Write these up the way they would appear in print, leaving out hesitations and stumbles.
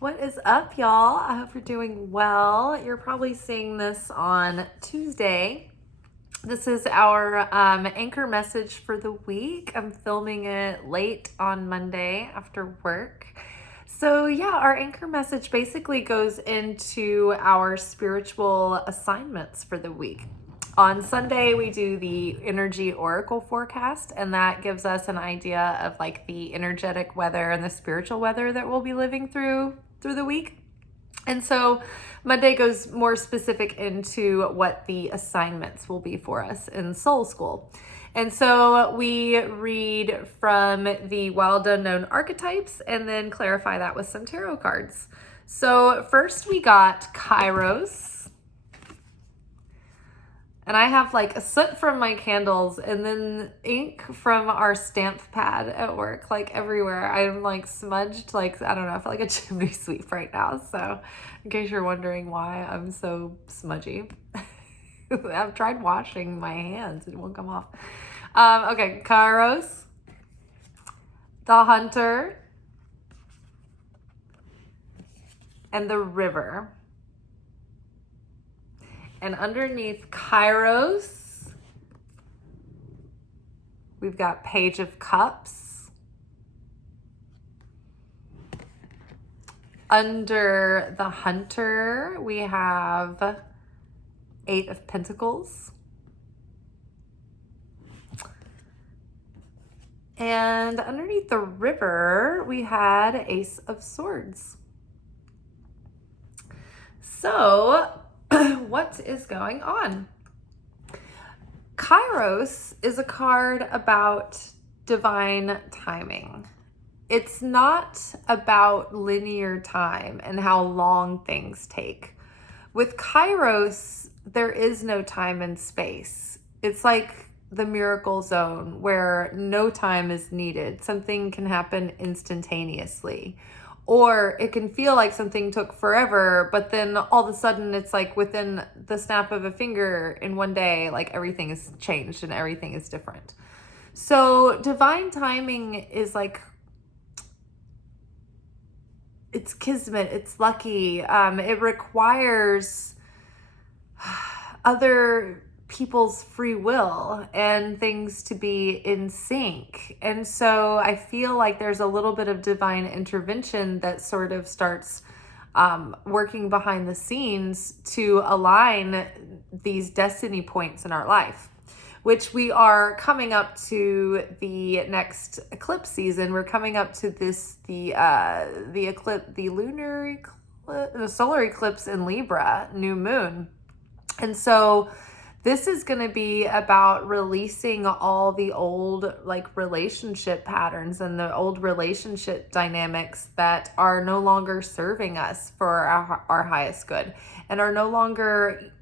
What is up, y'all? I hope you're doing well. You're probably seeing this on Tuesday. This is our anchor message for the week. I'm filming it late on Monday after work. So, yeah, our anchor message basically goes into our spiritual assignments for the week. On Sunday, we do the energy oracle forecast, and that gives us an idea of like the energetic weather and the spiritual weather that we'll be living through the week. And so Monday goes more specific into what the assignments will be for us in Soul School. And so we read from the Wild Unknown archetypes and then clarify that with some tarot cards. So first we got Kairos. And I have like a soot from my candles and then ink from our stamp pad at work, like everywhere. I'm like smudged, like, I don't know, I feel like a chimney sweep right now. So in case you're wondering why I'm so smudgy, I've tried washing my hands. It won't come off. Okay, Kairos, the Hunter, and the River. And underneath Kairos, we've got Page of Cups. Under the Hunter, we have Eight of Pentacles. And underneath the River, we had Ace of Swords. So, what is going on? Kairos is a card about divine timing. It's not about linear time and how long things take. With Kairos, there is no time and space. It's like the miracle zone where no time is needed. Something can happen instantaneously. Or it can feel like something took forever, but then all of a sudden it's like within the snap of a finger in one day, like everything is changed and everything is different. So divine timing is like, it's kismet, it's lucky. It requires other people's free will and things to be in sync. And so I feel like there's a little bit of divine intervention that sort of starts working behind the scenes to align these destiny points in our life, which we are coming up to the next eclipse season. We're coming up to this, the solar eclipse in Libra, new moon. And so this is going to be about releasing all the old like relationship patterns and the old relationship dynamics that are no longer serving us for our highest good and are no longer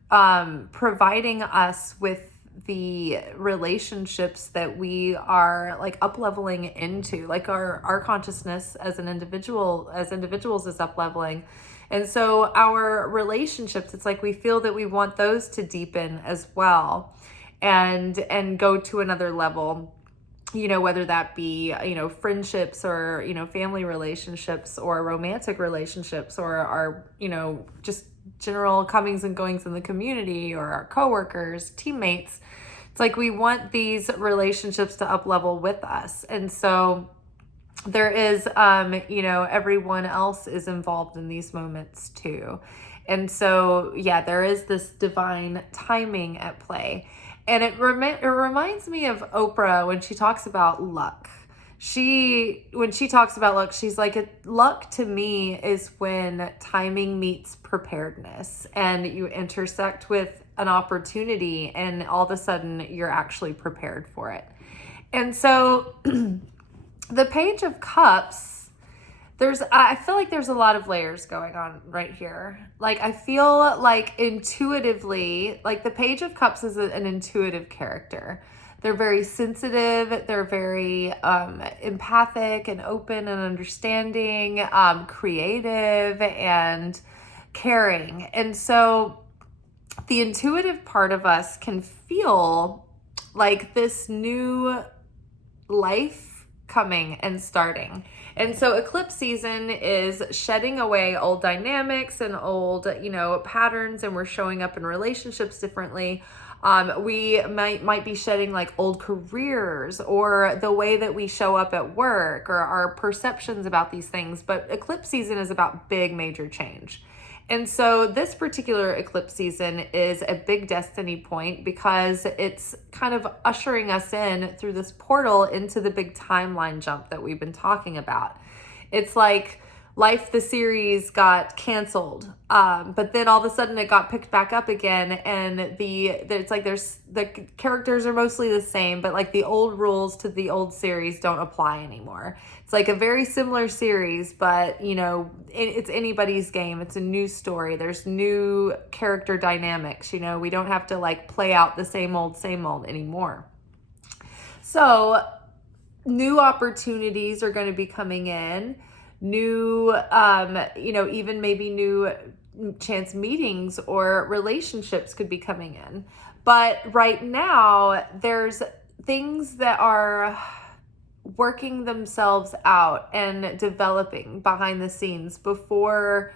providing us with the relationships that we are like up leveling into, like our consciousness as individuals is up leveling. And so our relationships, it's like we feel that we want those to deepen as well and go to another level, you know, whether that be, you know, friendships or, you know, family relationships or romantic relationships or our, you know, just general comings and goings in the community or our coworkers, teammates. It's like we want these relationships to up level with us. And so there is, you know, everyone else is involved in these moments too. And so, yeah, there is this divine timing at play. And it reminds me of Oprah when she talks about luck. When she talks about luck, she's like, luck to me is when timing meets preparedness and you intersect with an opportunity and all of a sudden you're actually prepared for it. And so the Page of Cups, I feel like there's a lot of layers going on right here. Like, I feel like intuitively, like the Page of Cups is an intuitive character. They're very sensitive. They're very empathic and open and understanding, creative and caring. And so the intuitive part of us can feel like this new life coming and starting. And so eclipse season is shedding away old dynamics and old, patterns, and we're showing up in relationships differently. We might be shedding like old careers or the way that we show up at work or our perceptions about these things. But eclipse season is about big, major change. And so this particular eclipse season is a big destiny point because it's kind of ushering us in through this portal into the big timeline jump that we've been talking about. It's like Life, the series, got canceled, but then all of a sudden it got picked back up again, and it's like the characters are mostly the same, but like the old rules to the old series don't apply anymore. It's like a very similar series, but it's anybody's game. It's a new story. There's new character dynamics. We don't have to like play out the same old anymore. So new opportunities are going to be coming in. New, even maybe new chance meetings or relationships could be coming in. But right now, there's things that are working themselves out and developing behind the scenes before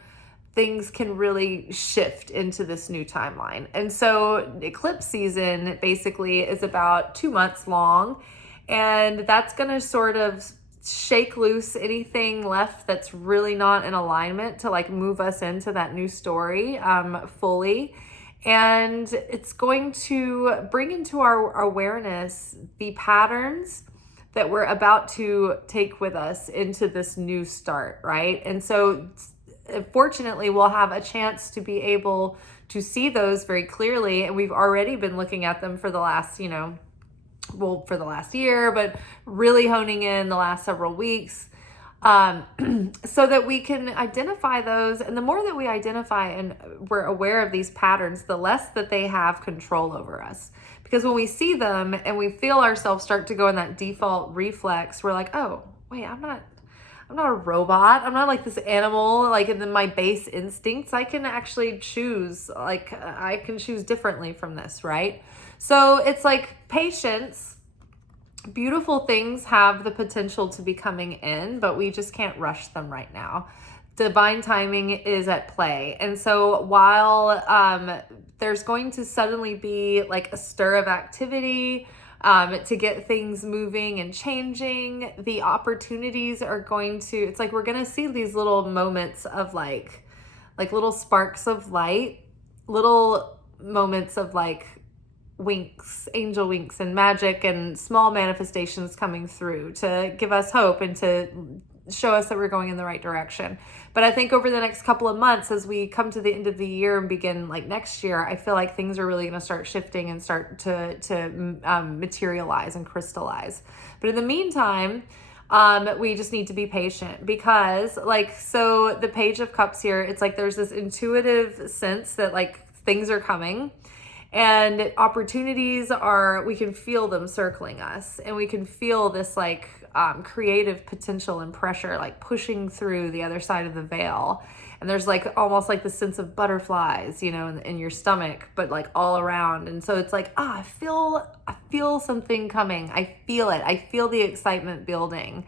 things can really shift into this new timeline. And so eclipse season basically is about 2 months long, and that's going to sort of shake loose anything left that's really not in alignment to like move us into that new story fully. And it's going to bring into our awareness the patterns that we're about to take with us into this new start, right? And so fortunately, we'll have a chance to be able to see those very clearly. And we've already been looking at them for the last, for the last year, but really honing in the last several weeks, so that we can identify those. And the more that we identify and we're aware of these patterns, the less that they have control over us. Because when we see them and we feel ourselves start to go in that default reflex, we're like, oh, wait, I'm not a robot. I'm not like this animal, like in my base instincts. I can actually choose, I can choose differently from this, right? So it's like patience. Beautiful things have the potential to be coming in, but we just can't rush them right now. Divine timing is at play. And so while there's going to suddenly be like a stir of activity to get things moving and changing, the opportunities are going to, it's like we're going to see these little moments of like little sparks of light, little moments of like winks, angel winks and magic and small manifestations coming through to give us hope and to show us that we're going in the right direction. But I think over the next couple of months, as we come to the end of the year and begin like next year, I feel like things are really going to start shifting and start to materialize and crystallize. But in the meantime, we just need to be patient because so the Page of Cups here, it's like there's this intuitive sense that like things are coming. And opportunities we can feel them circling us, and we can feel this like creative potential and pressure like pushing through the other side of the veil. And there's like almost like the sense of butterflies, in your stomach, but like all around. And so it's like, I feel something coming. I feel it. I feel the excitement building.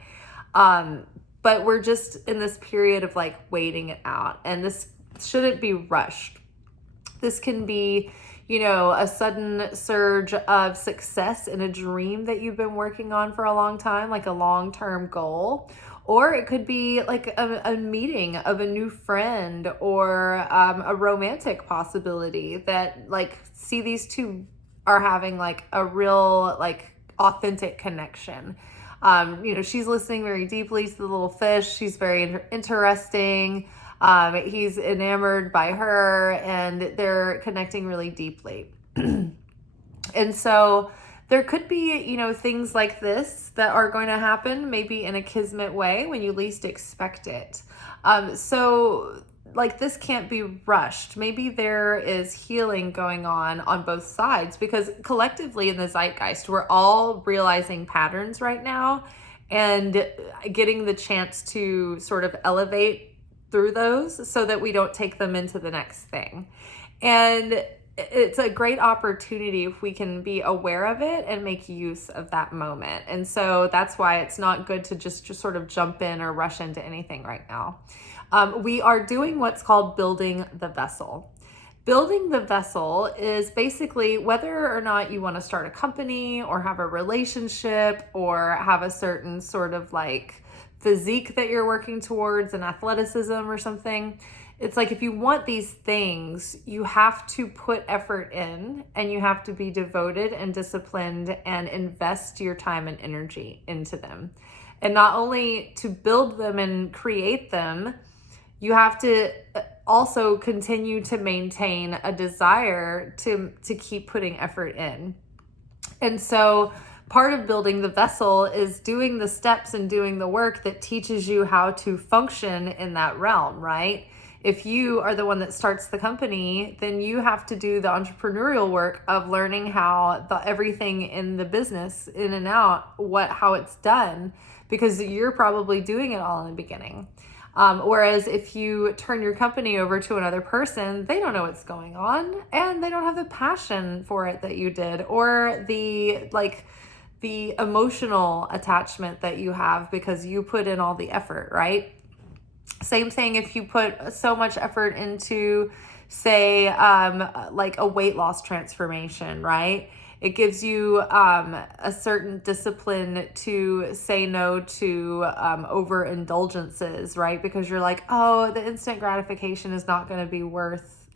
But we're just in this period of like waiting it out, and this shouldn't be rushed. This can be a sudden surge of success in a dream that you've been working on for a long time, like a long-term goal. Or it could be like a meeting of a new friend or a romantic possibility that like, see, these two are having like a real like authentic connection. She's listening very deeply to the little fish. She's very interesting. He's enamored by her, and they're connecting really deeply. And so there could be, things like this that are going to happen maybe in a kismet way when you least expect it. So like this can't be rushed. Maybe there is healing going on both sides, because collectively in the zeitgeist, we're all realizing patterns right now and getting the chance to sort of elevate through those so that we don't take them into the next thing. And it's a great opportunity if we can be aware of it and make use of that moment. And so that's why it's not good to just sort of jump in or rush into anything right now. We are doing what's called building the vessel. Building the vessel is basically whether or not you want to start a company or have a relationship or have a certain sort of like physique that you're working towards, an athleticism or something. It's like if you want these things, you have to put effort in and you have to be devoted and disciplined and invest your time and energy into them. And not only to build them and create them, you have to also continue to maintain a desire to keep putting effort in. And so part of building the vessel is doing the steps and doing the work that teaches you how to function in that realm, right? If you are the one that starts the company, then you have to do the entrepreneurial work of learning how everything in the business, in and out, how it's done, because you're probably doing it all in the beginning. Whereas if you turn your company over to another person, they don't know what's going on and they don't have the passion for it that you did, or the emotional attachment that you have because you put in all the effort, right? Same thing if you put so much effort into, say, like a weight loss transformation, right? It gives you a certain discipline to say no to overindulgences, right? Because you're like, oh, the instant gratification is not going to be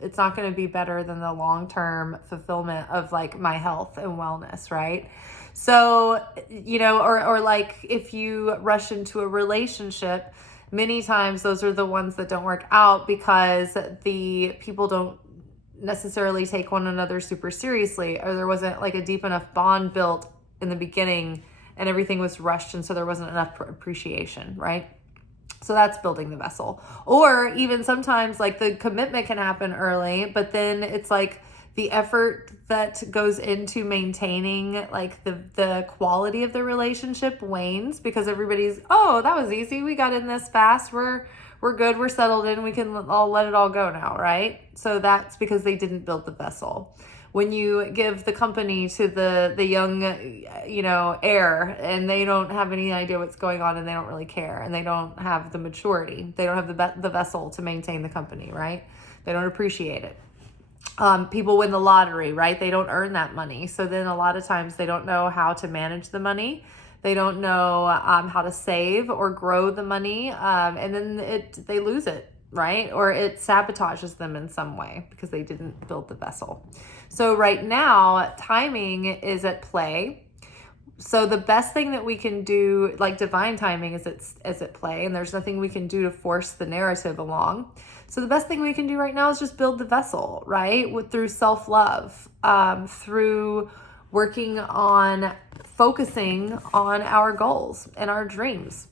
it's not going to be better than the long-term fulfillment of like my health and wellness, right? So, or like if you rush into a relationship, many times those are the ones that don't work out because the people don't necessarily take one another super seriously, or there wasn't like a deep enough bond built in the beginning and everything was rushed, and so there wasn't enough appreciation, right? So that's building the vessel. Or even sometimes like the commitment can happen early, but then it's like the effort that goes into maintaining like the quality of the relationship wanes because everybody's, oh, that was easy, we got in this fast, we're good, we're settled in, we can all let it all go now, right? So that's because they didn't build the vessel. When you give the company to the young, heir, and they don't have any idea what's going on and they don't really care and they don't have the maturity, they don't have the vessel to maintain the company, right? They don't appreciate it. People win the lottery, right? They don't earn that money. So then a lot of times they don't know how to manage the money. They don't know how to save or grow the money. And then they lose it, right? Or it sabotages them in some way because they didn't build the vessel. So right now, timing is at play. So the best thing that we can do, like divine timing is at play, and there's nothing we can do to force the narrative along. So the best thing we can do right now is just build the vessel, right? Through self-love, through working on focusing on our goals and our dreams.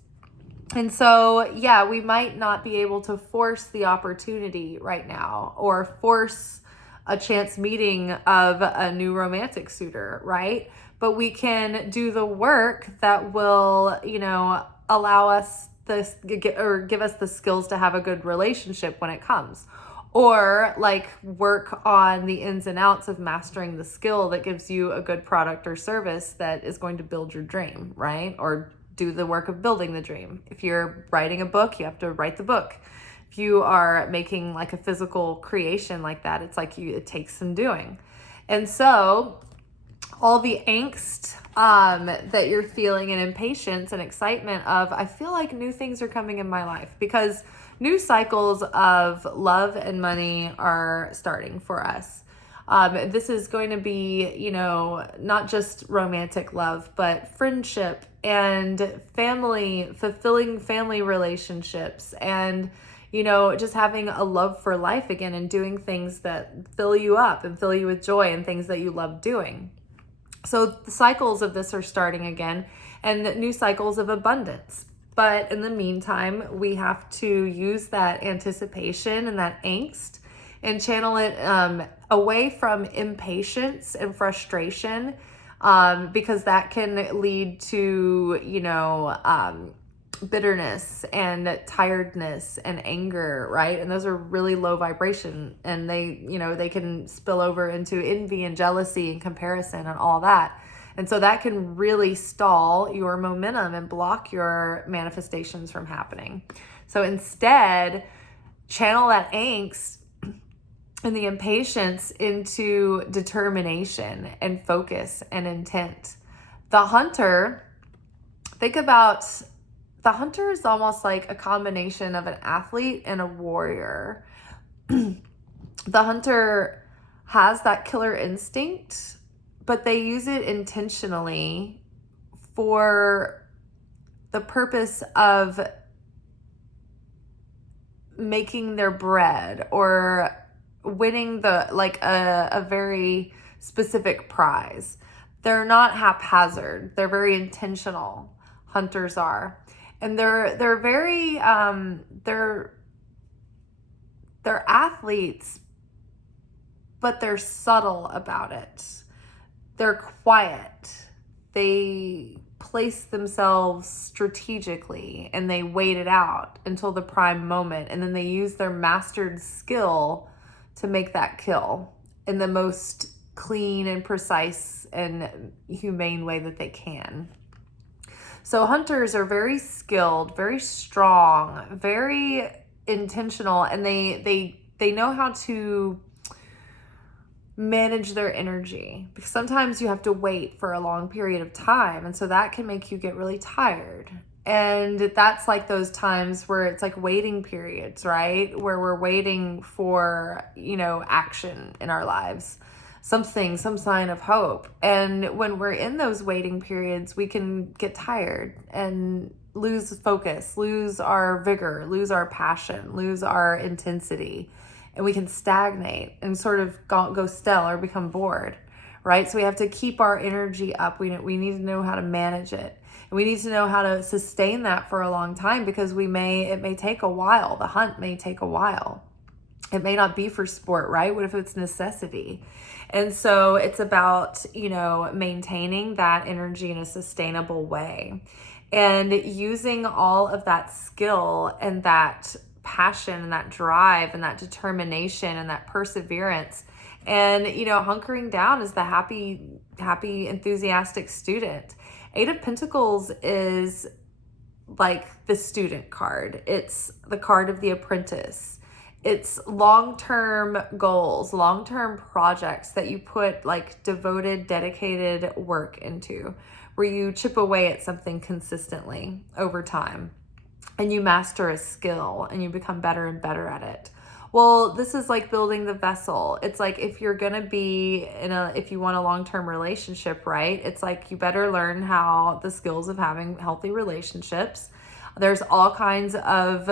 And so, yeah, we might not be able to force the opportunity right now or force a chance meeting of a new romantic suitor, right? But we can do the work that will, allow us give us the skills to have a good relationship when it comes. Or like work on the ins and outs of mastering the skill that gives you a good product or service that is going to build your dream, right? Or do the work of building the dream. If you're writing a book, you have to write the book. If you are making like a physical creation like that, it's like it takes some doing. And so all the angst that you're feeling and impatience and excitement of, I feel like new things are coming in my life because new cycles of love and money are starting for us. This is going to be, not just romantic love, but friendship and family, fulfilling family relationships and, just having a love for life again and doing things that fill you up and fill you with joy and things that you love doing. So the cycles of this are starting again and new cycles of abundance. But in the meantime, we have to use that anticipation and that angst and channel it away from impatience and frustration because that can lead to, bitterness and tiredness and anger, right? And those are really low vibration, and they can spill over into envy and jealousy and comparison and all that. And so that can really stall your momentum and block your manifestations from happening. So instead, channel that angst and the impatience into determination and focus and intent. The hunter, think about the hunter is almost like a combination of an athlete and a warrior. The hunter has that killer instinct, but they use it intentionally for the purpose of making their bread or winning a very specific prize. They're not haphazard. They're very intentional. Hunters are. And they're very they're athletes, but they're subtle about it. They're quiet. They place themselves strategically and they wait it out until the prime moment, and then they use their mastered skill to make that kill in the most clean and precise and humane way that they can. So hunters are very skilled, very strong, very intentional, and they know how to manage their energy, because sometimes you have to wait for a long period of time, and so that can make you get really tired. And that's like those times where it's like waiting periods, right? Where we're waiting for, action in our lives, some sign of hope. And when we're in those waiting periods, we can get tired and lose focus, lose our vigor, lose our passion, lose our intensity, and we can stagnate and sort of go still or become bored, right? So we have to keep our energy up. We need to know how to manage it. And we need to know how to sustain that for a long time, because it may take a while. The hunt may take a while. It may not be for sport, right? What if it's necessity? And so it's about, maintaining that energy in a sustainable way and using all of that skill and that passion and that drive and that determination and that perseverance. And, hunkering down is the happy, enthusiastic student. 8 of Pentacles is like the student card. It's the card of the apprentice. It's long-term goals, long-term projects that you put like devoted, dedicated work into, where you chip away at something consistently over time and you master a skill and you become better and better at it. Well, this is like building the vessel. It's like if you're going to be if you want a long-term relationship, right? It's like you better learn how the skills of having healthy relationships. There's all kinds of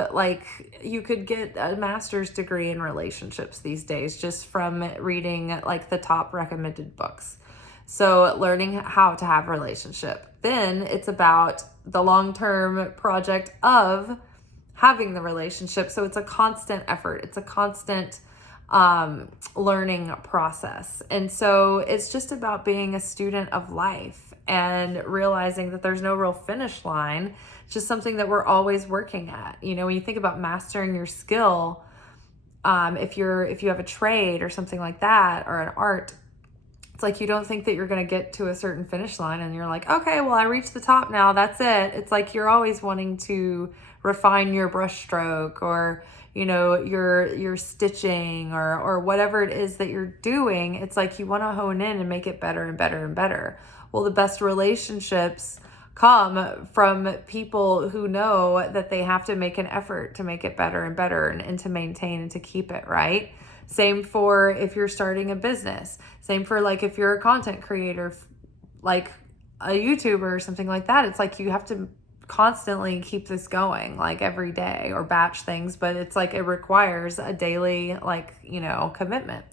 you could get a master's degree in relationships these days just from reading like the top recommended books. So learning how to have a relationship. Then it's about the long-term project of having the relationship. So it's a constant effort. It's a constant learning process. And so it's just about being a student of life and realizing that there's no real finish line. It's just something that we're always working at. When you think about mastering your skill, if you have a trade or something like that, or an art, it's like you don't think that you're going to get to a certain finish line and you're like, okay, well, I reached the top now. That's it. It's like you're always wanting to refine your brush stroke or, your stitching or whatever it is that you're doing. It's like you want to hone in and make it better and better and better. Well, the best relationships come from people who know that they have to make an effort to make it better and better and to maintain and to keep it, right? Same for if you're starting a business. Same for if you're a content creator, like a YouTuber or something like that. It's like you have to constantly keep this going every day, or batch things, but it's like it requires a daily commitment.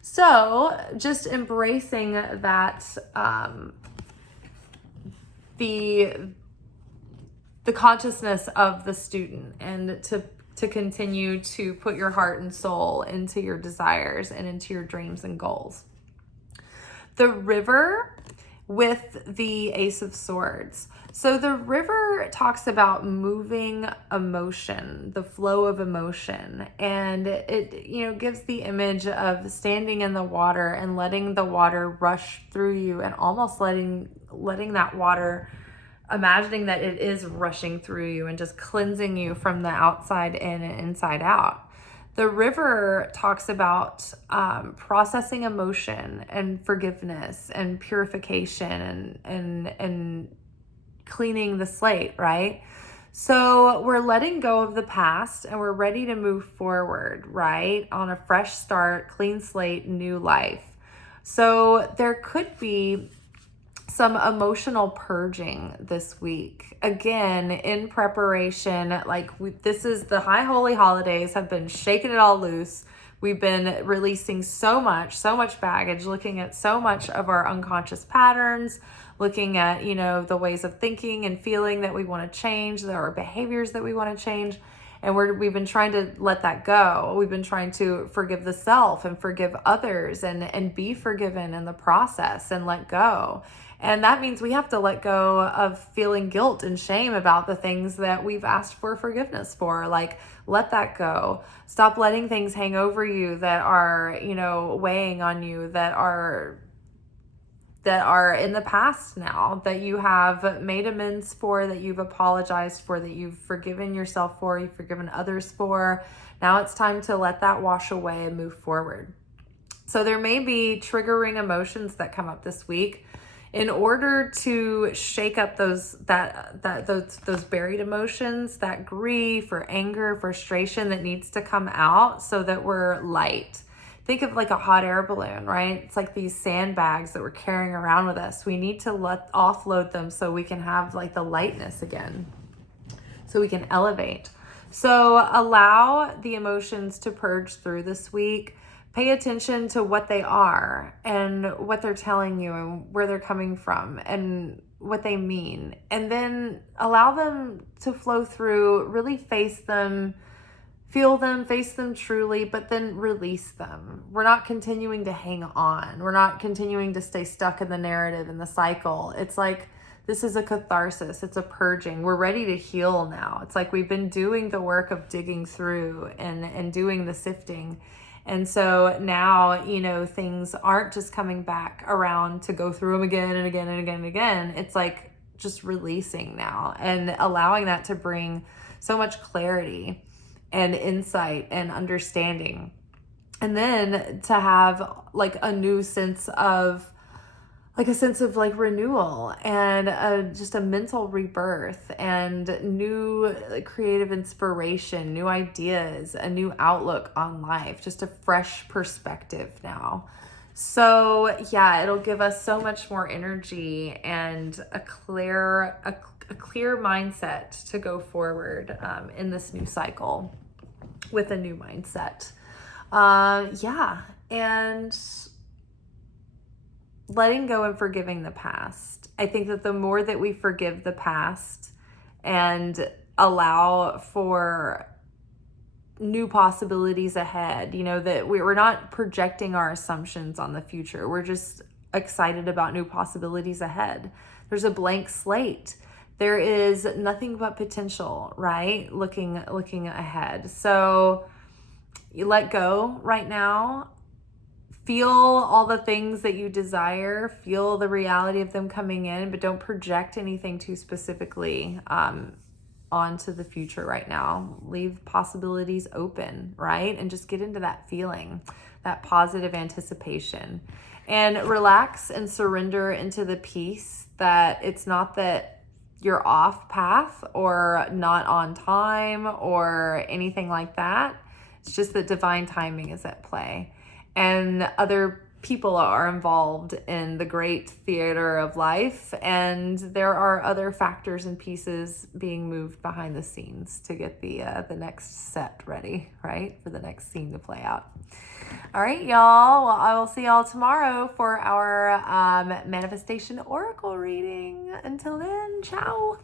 So just embracing that the consciousness of the student, and to continue to put your heart and soul into your desires and into your dreams and goals. The river with the Ace of Swords. So the river talks about moving emotion, the flow of emotion, and it, you know, gives the image of standing in the water and letting the water rush through you, and almost letting that water, imagining that it is rushing through you and just cleansing you from the outside in and inside out. The river talks about processing emotion and forgiveness and purification and cleaning the slate, right? So we're letting go of the past and we're ready to move forward, right? On a fresh start, clean slate, new life. So there could be some emotional purging this week. Again, in preparation, this is the high holy holidays, have been shaking it all loose. We've been releasing so much baggage, looking at so much of our unconscious patterns, looking at, you know, the ways of thinking and feeling that we want to change, there are behaviors that we want to change. And we've been trying to let that go. We've been trying to forgive the self and forgive others and be forgiven in the process and let go. And that means we have to let go of feeling guilt and shame about the things that we've asked for forgiveness for. Like, let that go. Stop letting things hang over you that are, you know, weighing on you, that are in the past now, that you have made amends for, that you've apologized for, that you've forgiven yourself for, you've forgiven others for. Now it's time to let that wash away and move forward. So there may be triggering emotions that come up this week. In order to shake up those buried emotions, that grief or anger, frustration that needs to come out so that we're light. Think of like a hot air balloon, right? It's like these sandbags that we're carrying around with us. We need to offload them so we can have like the lightness again, so we can elevate. So allow the emotions to purge through this week. Pay attention to what they are and what they're telling you and where they're coming from and what they mean. And then allow them to flow through, really face them, feel them, face them truly, but then release them. We're not continuing to hang on. We're not continuing to stay stuck in the narrative and the cycle. It's like, this is a catharsis. It's a purging. We're ready to heal now. It's like we've been doing the work of digging through and doing the sifting. And so now, you know, things aren't just coming back around to go through them again and again and again and again. It's like just releasing now and allowing that to bring so much clarity and insight and understanding. And then to have like a new sense of renewal and just a mental rebirth and new creative inspiration, new ideas, a new outlook on life, just a fresh perspective now. So yeah, it'll give us so much more energy and a clear mindset to go forward in this new cycle with a new mindset. And letting go and forgiving the past. I think that the more that we forgive the past and allow for new possibilities ahead, you know, that we're not projecting our assumptions on the future. We're just excited about new possibilities ahead. There's a blank slate. There is nothing but potential, right? Looking ahead. So you let go right now. Feel all the things that you desire, feel the reality of them coming in, but don't project anything too specifically onto the future right now. Leave possibilities open, right? And just get into that feeling, that positive anticipation. And relax and surrender into the peace that it's not that you're off path or not on time or anything like that. It's just that divine timing is at play. And other people are involved in the great theater of life, and there are other factors and pieces being moved behind the scenes to get the next set ready, right, for the next scene to play out. All right, y'all. Well, I will see y'all tomorrow for our manifestation oracle reading. Until then, ciao.